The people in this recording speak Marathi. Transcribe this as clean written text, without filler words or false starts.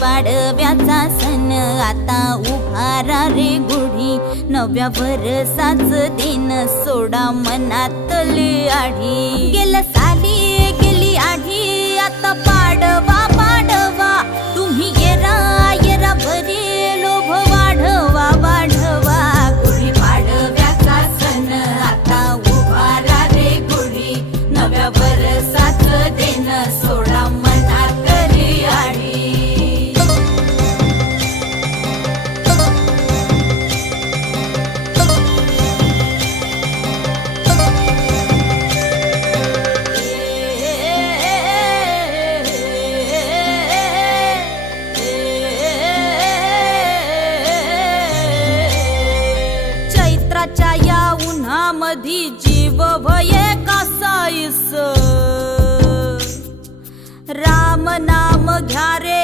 पाडव्याचा सण आता उभारा रे गुढी, नव्या वर्षाच दिन सोडा मनातली आढी। गेल्या साली गेली आढी, आता पाडवा पाडवा, तुम्ही येरा येरा भरी लोभ वाढवा वाढवा। गुढी पाडव्याचा सण आता उभारा रे गुढी, नव्या वर्षाच दिन सोडा मनातली आढी। चैत्राच्या या उन्हामधी जीव भये कासाईस, राम नाम घ्या रे